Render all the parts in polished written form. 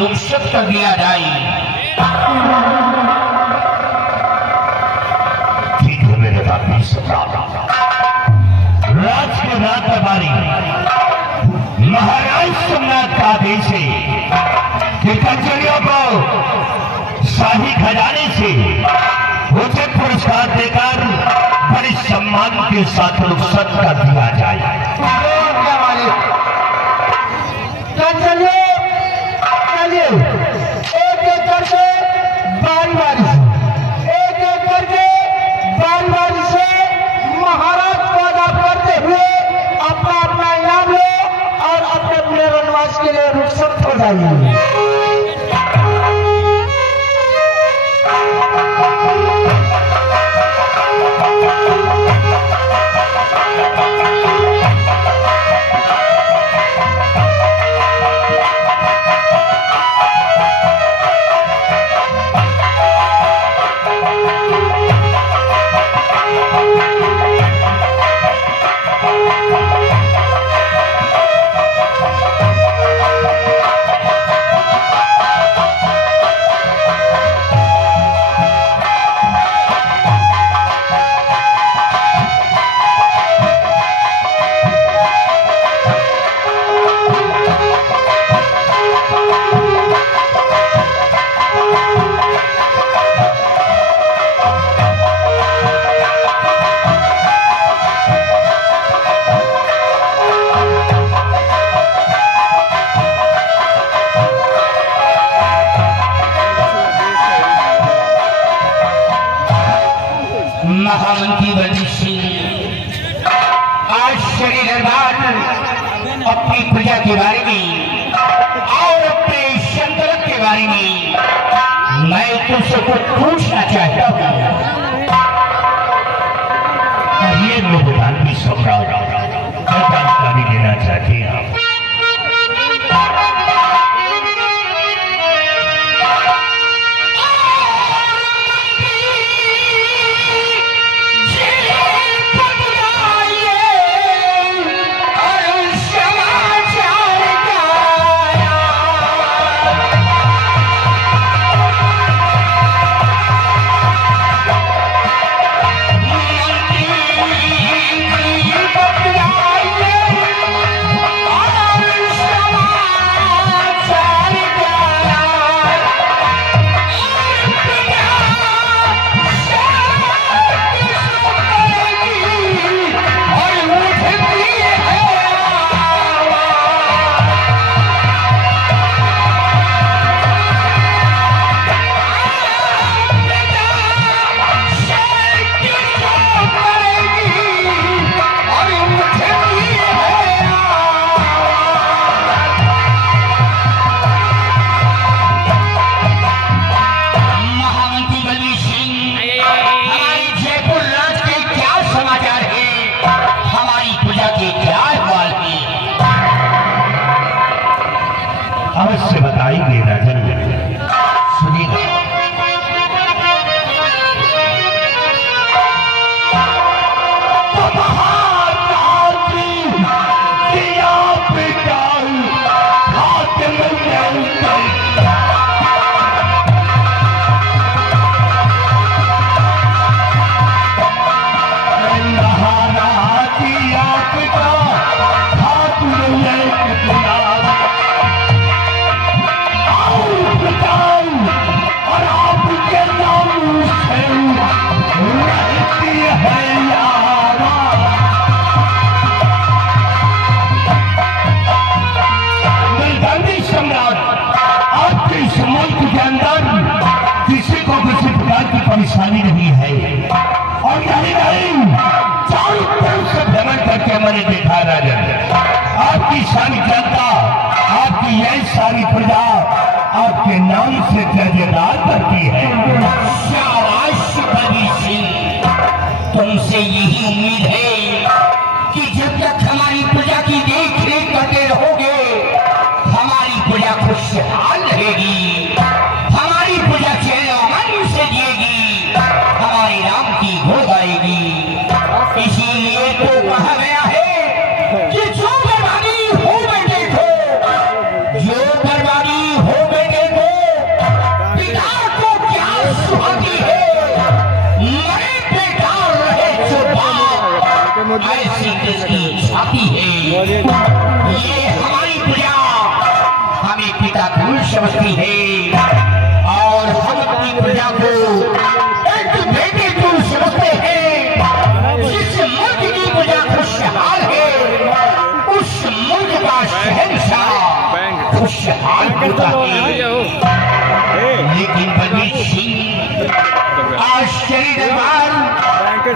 रुखसत कर दिया जाए। ठीक है मेरे बाकी सम्राट, राज के रात दरबारी महाराज सम्राट का आदेश है कि कंचरियों को शाही खजाने से उचित पुरस्कार देकर बड़े सम्मान के साथ रुखसत कर दिया जाए। चलिए चलिए, एक एक करके बारी बारी से, एक एक करके बारी बारी से महाराज को अदा करते हुए अपना अपना इनाम लो और अपने अपने वनवास के लिए रुखसत हो जाइए। महामंत्री बंदी सिंह आज श्री दरबार अपनी प्रजा के बारे में और अपने संतलक के बारे में मैं तुझसे कुछ पूछना चाहता हूँ। ये मेरे बाकी सम्राट जानकारी लेना चाहते हैं। Oh! ऐसी किसकी छाती है। ये हमारी प्रजा हमें पिता तुल्य समझती है और हम अपनी प्रजा को एक बेटे तुल्य समझते हैं। जिस मुल्क की प्रजा खुशहाल है उस मुल्क का शहंशाह खुशहाल होता है। लेकिन बलबीर सिंह आश्चर्य दरबार,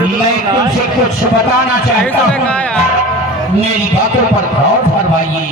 मैं तुमसे कुछ बताना चाहता हूँ, मेरी बातों पर गौर फरमाइए।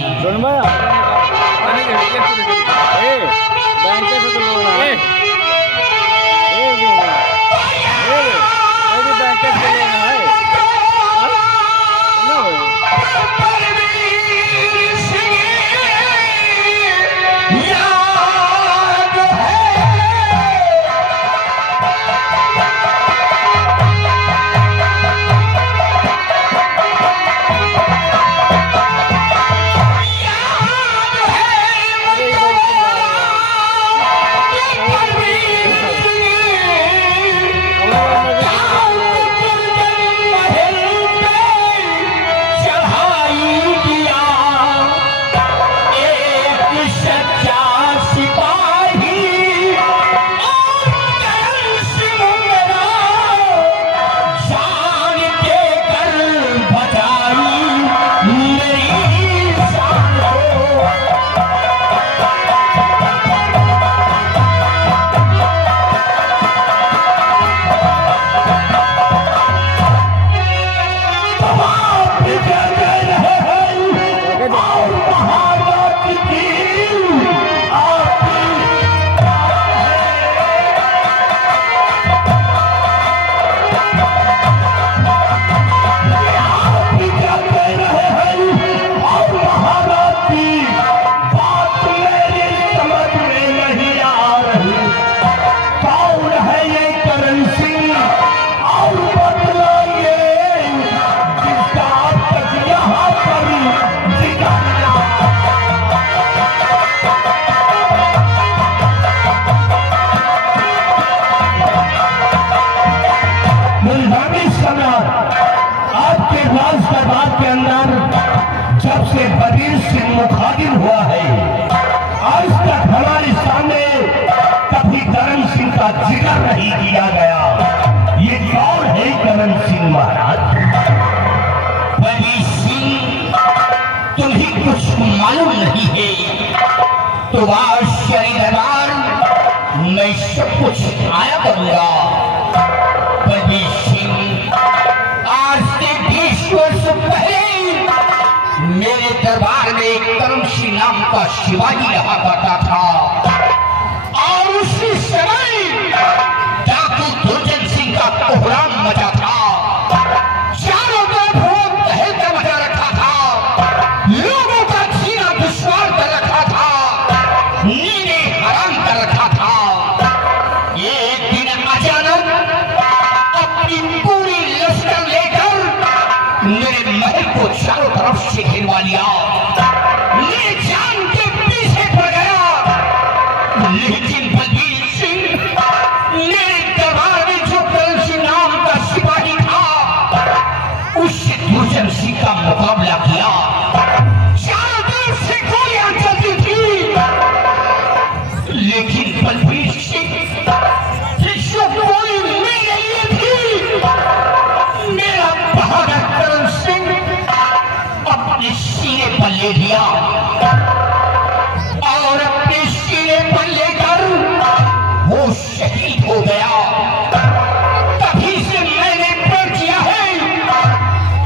जब से बलबीर सिंह मुखातिब हुआ है, आज तक हमारे सामने कभी करण सिंह का जिक्र नहीं किया गया। ये कौन है करण सिंह महाराज? बलबीर सिंह, तुम्हें कुछ मालूम नहीं है तो आश्चर्य दरबार, मैं सब कुछ आया करूंगा। बलबीर सिंह, आज से 20 वर्ष पहले मेरे दरबार में एक करम सिंह नाम का शिवाजी रहा करता था और उसी समय डाकू दुर्जन सिंह का कोहराम मचा था। चारों तरफ वो तहलका मचा रखा था, लोगों का जीना दुश्वार कर रखा था, नींदें हराम कर रखा था। एक दिन अचानक अपनी पूरी लश्कर लेकर मेरे महल को चारों तरफ से घिरवा लिया। मेरे जान के पीछे पड़ गया, लेकिन बलबीर सिंह, मेरे दरबार में जो करण सिंह नाम का सिपाही था उससे दुर्जन सिंह का मुकाबला किया। चारों तरफ से गोलियां चलती थी, लेकिन बलबीर सिंह जो गोली मेरे लिए थी, मेरा बहादुर करण सिंह अपने सीने पर ले लिया और अपने सीने पर लेकर वो शहीद हो गया। तभी से मैंने प्रण किया है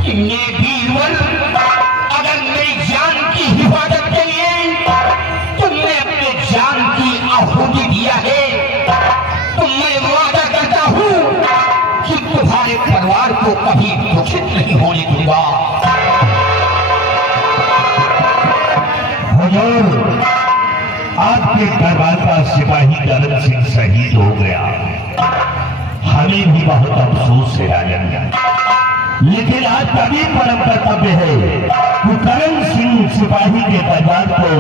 कि मेरे वीरवर, अगर मेरी जान की हिफाजत के लिए तुमने अपने जान की आहुति दिया है तो मैं वादा करता हूं कि तुम्हारे परिवार को कभी दुखित नहीं होने दूंगा। हुजूर, आपके दरबार का सिपाही करण सिंह शहीद हो गया, हमें भी बहुत अफसोस है राजन। लेकिन आज तभी परम कर्तव्य है कि करण सिंह सिपाही के परिवार को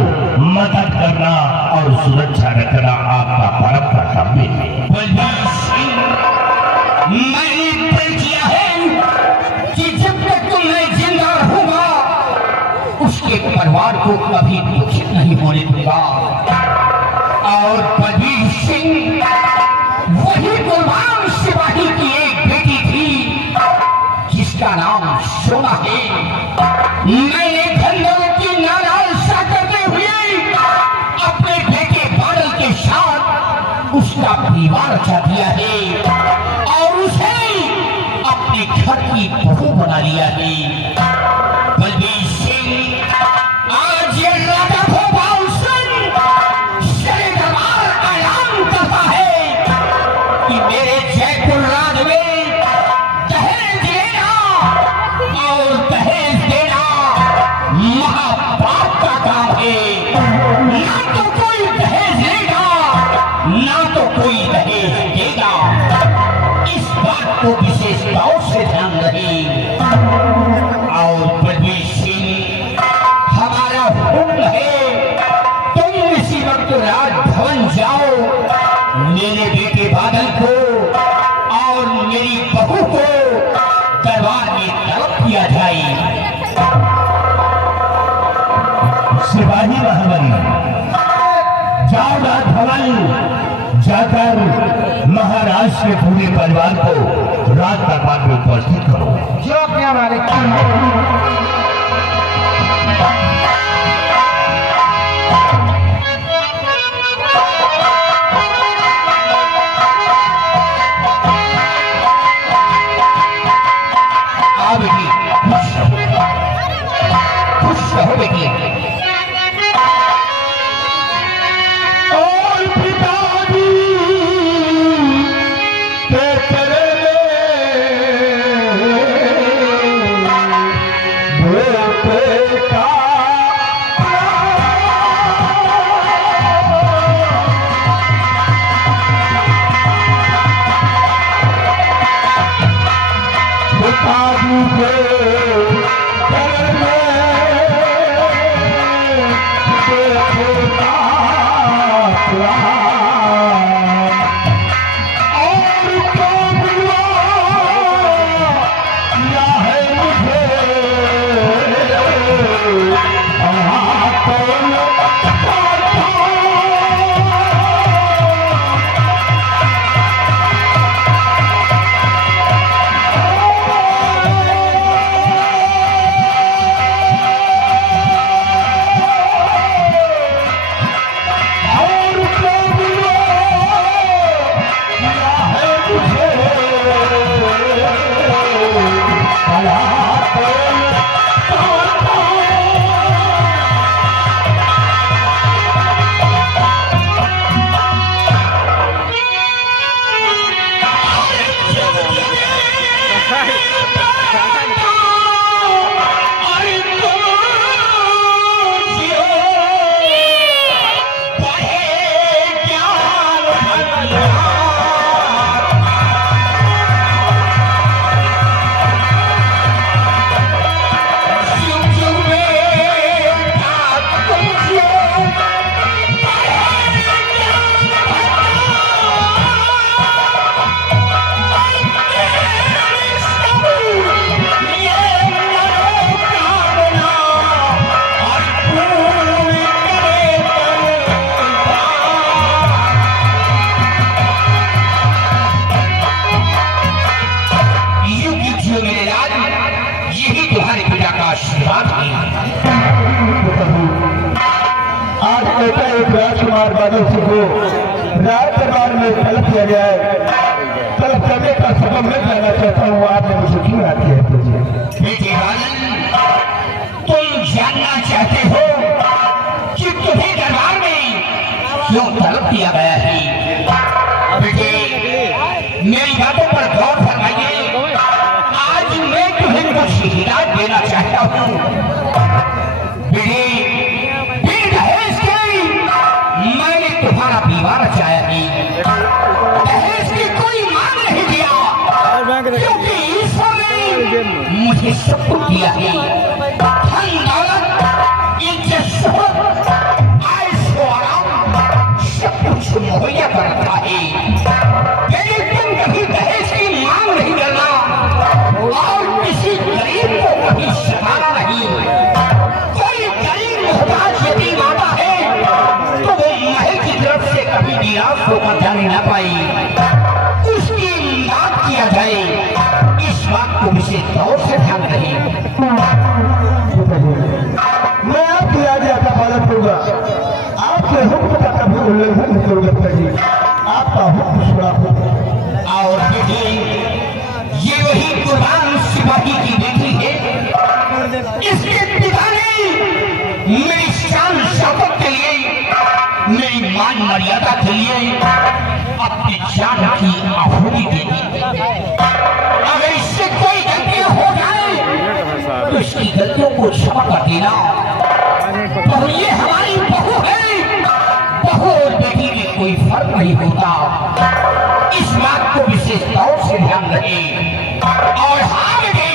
मदद करना और सुरक्षा रखना आपका परम कर्तव्य है। बलबीर सिंह, मैंने तय किया है कि जब तक तुम परिवार को कभी दुखित नहीं होने दूंगा। और बलबीर सिंह वही कुर्बान सिपाही की एक बेटी थी जिसका नाम सोना है। मैंने धंधों की नालायसा करते हुए अपने बेटे बादल के साथ उसका विवाह रचा दिया है और उसे अपने घर की बहू बना लिया है। बलबीर सिंह आज ये राजा भोपाल सिंह शेरे दरबार ऐलान करता है कि मेरे जयपुर राज में दहेज लेना और दहेज देना महापाप का काम है। ना तो कोई दहेज लेगा ना तो कोई दहेज देगा। इस बात को विशेषताओं से ध्यान रहे। और बलबीर सिंह हमारा हुक्म है तुम इसी वक्त राजभवन जाओ, मेरे बेटे बादल को और मेरी बहू को दरबार में तलब किया जाए। सिपाही महाबली जाओ राजभवन जाकर महाराज के पूरे परिवार को राज दरबार में उपस्थित करो। जो क्या हमारे आ बेटी खुश रहो बेटी। आज ऐसा एक राजकुमार बादल सिंह को राज दरबार में तलब किया गया है। तलब करने का सबब मैं जानना चाहता हूँ, आपने मुझे क्यों आती है? बेटे बादल, तुम जानना चाहते हो कि तुम्हें दरबार में क्यों तलब किया गया है? बेटे मेरी बातों पर गौर फरमाइए। आज मैं तुम्हें कुछ हिदायत देना चाहता हूँ। बेटे मैंने तुम्हारा विवाह रचाया है। दहेज की कोई मांग नहीं किया क्योंकि ईश्वर ने मुझे सब कुछ दिया है। धन दौलत इज्जत शोहरत आयशो आराम सब कुछ मुहैया कर रखा है। लेकिन कभी दहेज की मांग नहीं करना और किसी गरीब को कभी सताना नहीं। कोई गरीब होकर जाने ना पाई उसकी इमदाद किया जाए, इस बात को विशेष तौर से ध्यान रहे। मैं आपकी आज्ञा का पालन करूंगा, आपके हुक्म का कभी उल्लंघन नहीं करूंगा पिताजी, आपका हुक्म सुना होगा। और बेटे, ये वही कुर्बान सिपाही की बेटी है, इसके पिता ने मेरी शान शौकत के लिए, मेरी मान मर्यादा के लिए अपनी जान की आहुति दे दी। अगर इससे कोई गलतियां हो जाए तो इसकी गलतियों को क्षमा कर देना। तो ये हमारी बहू है, बहू और बेटी में कोई फर्क नहीं होता, इस बात को विशेष तौर से ध्यान रहे। और हाँ बेटी,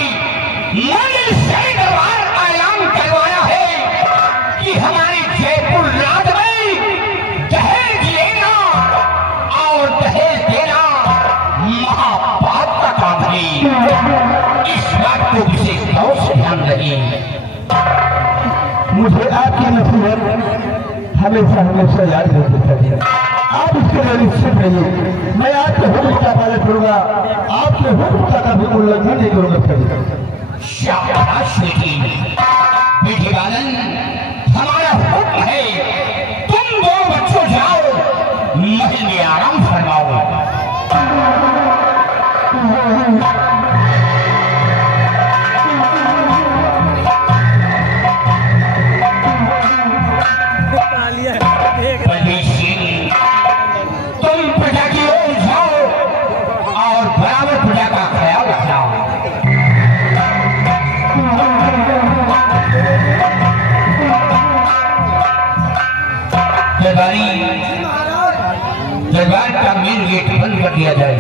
मैंने सही दरबार ऐलान करवाया है कि हमारे जयपुर राज में दहेज लेना और दहेज देना महापाप का काम है, इस बात को विशेष तौर से ध्यान रहे। मुझे आपकी नसीहत हमेशा हमेशा याद रहती है, आप इसके लिए निश्चित रहिए, मैं आपके हुक्म का पालन करूंगा, आपके हुक्म का कभी उल्लंघन नहीं करूंगा कभी। शाबाश बेटी, बेटी बालन, हमारा हुक्म है, तुम दो बच्चों जाओ महल में आराम फरमाओ। बलबीर सिंह, तुम प्रजा की ओर जाओ और बराबर प्रजा का ख्याल रखना। दरबार का मेन गेट बंद कर दिया जाए।